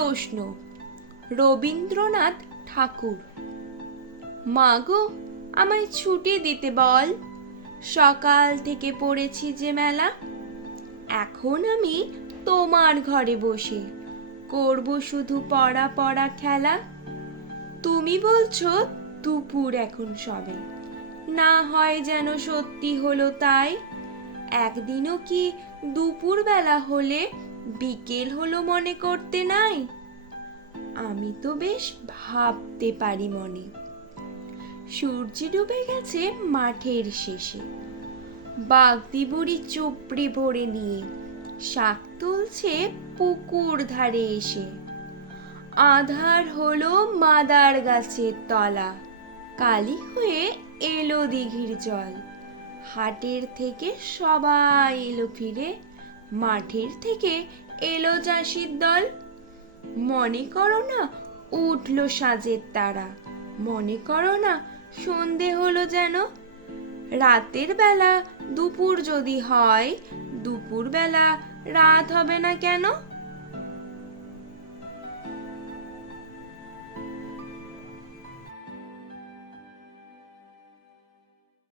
প্রশ্ন। রবীন্দ্রনাথ ঠাকুর। মা গো, আমায় ছুটি দিতে বল, সকাল থেকে পড়েছি যে মেলা। এখন আমি তোমার ঘরে বসে করব শুধু পড়া পড়া খেলা। তুমি বলছো দুপুর এখন সবে, না হয় যেন সত্যি হলো তাই। একদিনও কি দুপুর বেলা হলে বিকেল হলো মনে করতে নাই? আমি তো বেশ ভাবতে পারি মনে। সূর্য ডুবে গেছে মাঠের শেষে, বাগদি বুড়ি চোপড়ে ভরে নিয়ে শাক তুলছে পুকুর ধারে এসে। আধার হলো মাদার গাছের তলা, কালি হয়ে এলো দিঘির জল। হাটের থেকে সবাই এলো ফিরে, মাঠের থেকে এলো চাষির দল। মনে করো না উঠলো সাজের তারা, মনে করো না সন্ধে হলো যেন। রাতের বেলা দুপুর যদি হয়, দুপুর বেলা রাত হবে না কেন?